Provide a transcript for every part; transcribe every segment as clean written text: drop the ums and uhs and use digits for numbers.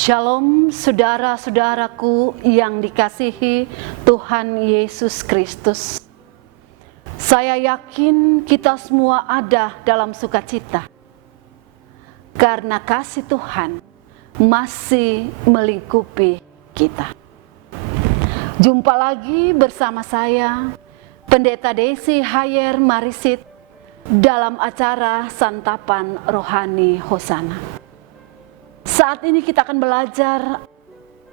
Shalom saudara-saudaraku yang dikasihi Tuhan Yesus Kristus. Saya yakin kita semua ada dalam sukacita karena kasih Tuhan masih melingkupi kita. Jumpa lagi bersama saya, Pendeta Desi Hayer Marisit, dalam acara Santapan Rohani Hosana. Saat ini kita akan belajar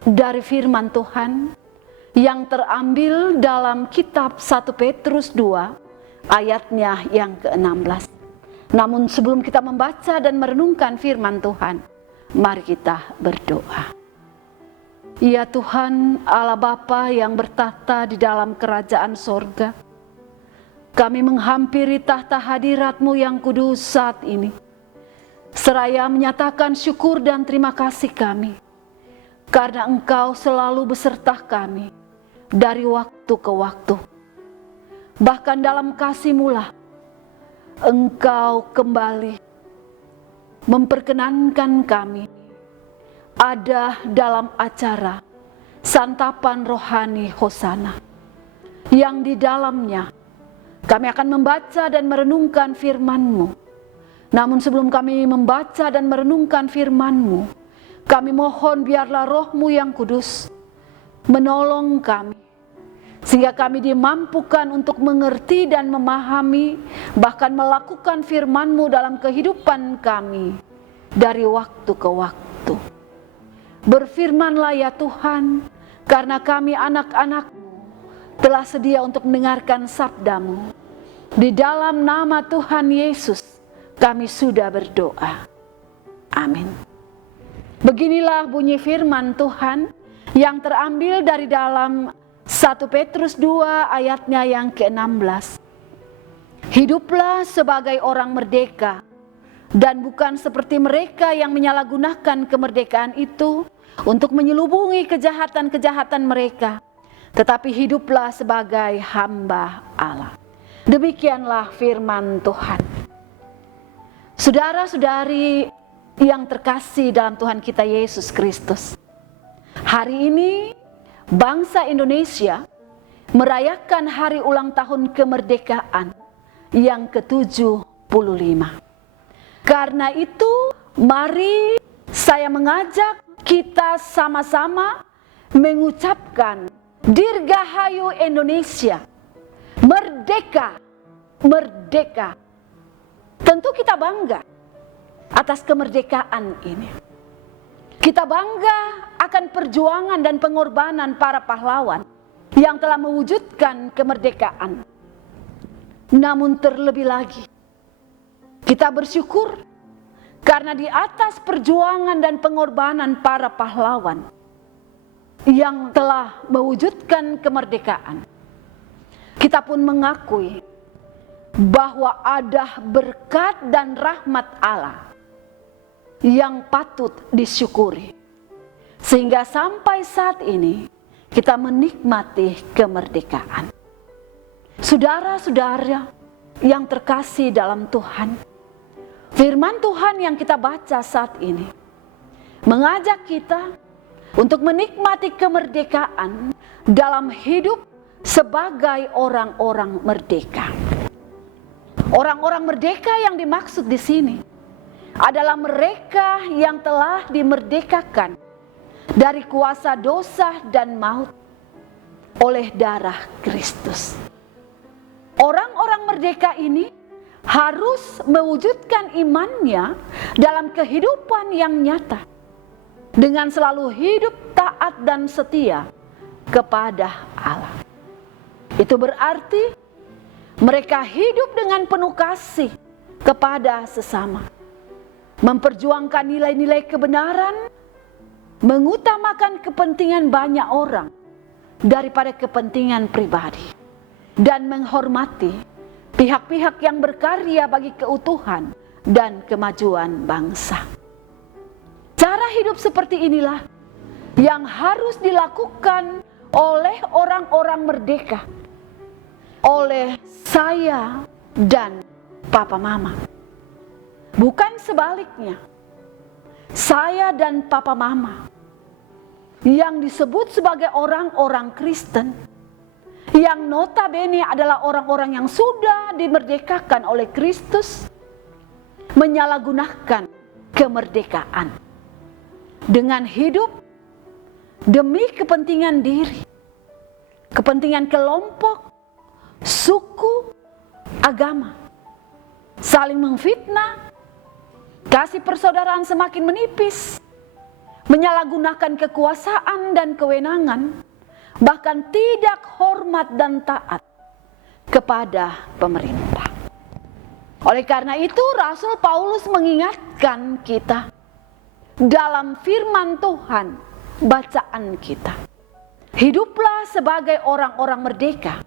dari firman Tuhan yang terambil dalam kitab 1 Petrus 2 ayatnya yang ke-16. Namun sebelum kita membaca dan merenungkan firman Tuhan, mari kita berdoa. Ya Tuhan Allah Bapa yang bertahta di dalam kerajaan sorga, kami menghampiri tahta hadirat-Mu yang kudus saat ini. Seraya menyatakan syukur dan terima kasih kami, karena Engkau selalu beserta kami dari waktu ke waktu. Bahkan dalam kasih-Mu lah Engkau kembali memperkenankan kami ada dalam acara Santapan Rohani Hosana, yang di dalamnya kami akan membaca dan merenungkan firman-Mu. Namun sebelum kami membaca dan merenungkan firman-Mu, kami mohon biarlah Roh-Mu yang kudus menolong kami, sehingga kami dimampukan untuk mengerti dan memahami, bahkan melakukan firman-Mu dalam kehidupan kami dari waktu ke waktu. Berfirmanlah ya Tuhan, karena kami anak-anak-Mu telah sedia untuk mendengarkan sabda-Mu. Di dalam nama Tuhan Yesus kami sudah berdoa. Amin. Beginilah bunyi firman Tuhan yang terambil dari dalam 1 Petrus 2 ayatnya yang ke-16. Hiduplah sebagai orang merdeka, dan bukan seperti mereka yang menyalahgunakan kemerdekaan itu untuk menyelubungi kejahatan-kejahatan mereka, tetapi hiduplah sebagai hamba Allah. Demikianlah firman Tuhan. Saudara-saudari yang terkasih dalam Tuhan kita Yesus Kristus, hari ini bangsa Indonesia merayakan hari ulang tahun kemerdekaan yang ke-75. Karena itu, mari saya mengajak kita sama-sama mengucapkan Dirgahayu Indonesia, merdeka, merdeka. Tentu kita bangga atas kemerdekaan ini. Kita bangga akan perjuangan dan pengorbanan para pahlawan yang telah mewujudkan kemerdekaan. Namun terlebih lagi, kita bersyukur karena di atas perjuangan dan pengorbanan para pahlawan yang telah mewujudkan kemerdekaan, kita pun mengakui bahwa ada berkat dan rahmat Allah yang patut disyukuri, sehingga sampai saat ini kita menikmati kemerdekaan. Saudara-saudara yang terkasih dalam Tuhan, firman Tuhan yang kita baca saat ini mengajak kita untuk menikmati kemerdekaan dalam hidup sebagai orang-orang merdeka. Orang-orang merdeka yang dimaksud di sini adalah mereka yang telah dimerdekakan dari kuasa dosa dan maut oleh darah Kristus. Orang-orang merdeka ini harus mewujudkan imannya dalam kehidupan yang nyata, dengan selalu hidup taat dan setia kepada Allah. Itu berarti mereka hidup dengan penuh kasih kepada sesama, memperjuangkan nilai-nilai kebenaran, mengutamakan kepentingan banyak orang daripada kepentingan pribadi, dan menghormati pihak-pihak yang berkarya bagi keutuhan dan kemajuan bangsa. Cara hidup seperti inilah yang harus dilakukan oleh orang-orang merdeka, oleh saya dan papa mama. Bukan sebaliknya. Saya dan papa mama yang disebut sebagai orang-orang Kristen, yang notabene adalah orang-orang yang sudah dimerdekakan oleh Kristus, menyalahgunakan kemerdekaan dengan hidup demi kepentingan diri, kepentingan kelompok, suku, agama, saling memfitnah, kasih persaudaraan semakin menipis, menyalahgunakan kekuasaan dan kewenangan, bahkan tidak hormat dan taat kepada pemerintah. Oleh karena itu, Rasul Paulus mengingatkan kita dalam firman Tuhan, bacaan kita, hiduplah sebagai orang-orang merdeka,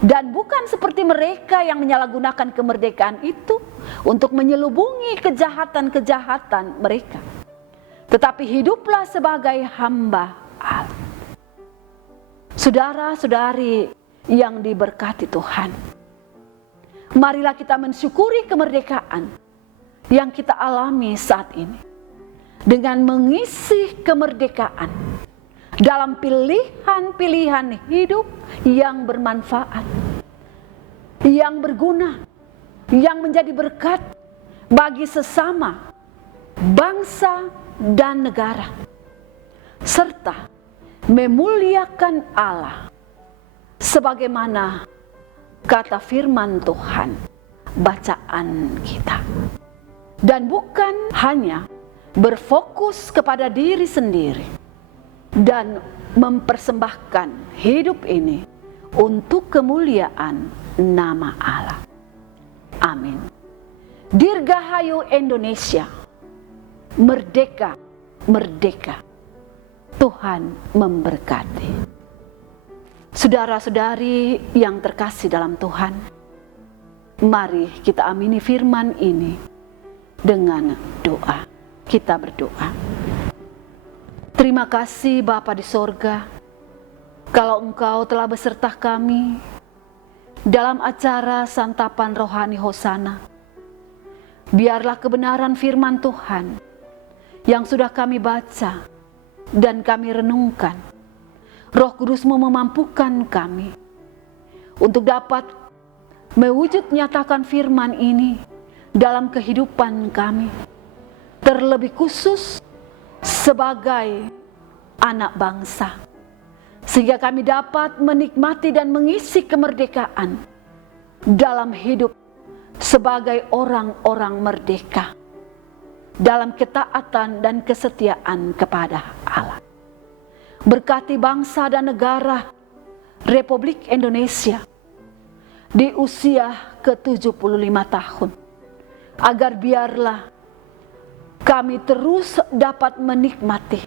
dan bukan seperti mereka yang menyalahgunakan kemerdekaan itu untuk menyelubungi kejahatan-kejahatan mereka, tetapi hiduplah sebagai hamba Allah. Saudara-saudari yang diberkati Tuhan, marilah kita mensyukuri kemerdekaan yang kita alami saat ini dengan mengisi kemerdekaan dalam pilihan-pilihan hidup yang bermanfaat, yang berguna, yang menjadi berkat bagi sesama, bangsa, dan negara, serta memuliakan Allah sebagaimana kata firman Tuhan bacaan kita, dan bukan hanya berfokus kepada diri sendiri dan mempersembahkan hidup ini untuk kemuliaan nama Allah. Amin. Dirgahayu Indonesia, merdeka, merdeka. Tuhan memberkati. Saudara-saudari yang terkasih dalam Tuhan, mari kita amini firman ini dengan doa. Kita berdoa. Terima kasih Bapa di sorga, kalau Engkau telah beserta kami dalam acara santapan rohani Hosana. Biarlah kebenaran firman Tuhan yang sudah kami baca dan kami renungkan, Roh Kudus-Mu memampukan kami untuk dapat mewujud nyatakan firman ini dalam kehidupan kami, terlebih khusus sebagai anak bangsa, sehingga kami dapat menikmati dan mengisi kemerdekaan dalam hidup sebagai orang-orang merdeka dalam ketaatan dan kesetiaan kepada Allah. Berkati bangsa dan negara Republik Indonesia di usia ke-75 tahun, agar biarlah kami terus dapat menikmati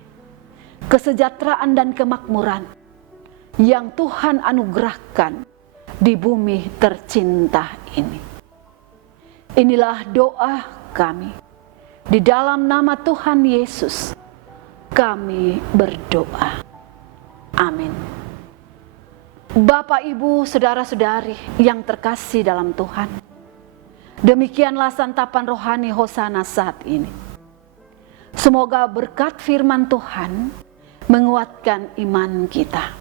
kesejahteraan dan kemakmuran yang Tuhan anugerahkan di bumi tercinta ini. Inilah doa kami. Di dalam nama Tuhan Yesus kami berdoa. Amin. Bapak, Ibu, saudara-saudari yang terkasih dalam Tuhan, demikianlah santapan rohani Hosana saat ini. Semoga berkat firman Tuhan menguatkan iman kita.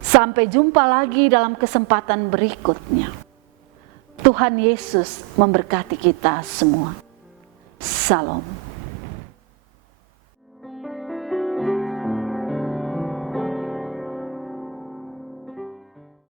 Sampai jumpa lagi dalam kesempatan berikutnya. Tuhan Yesus memberkati kita semua. Salam.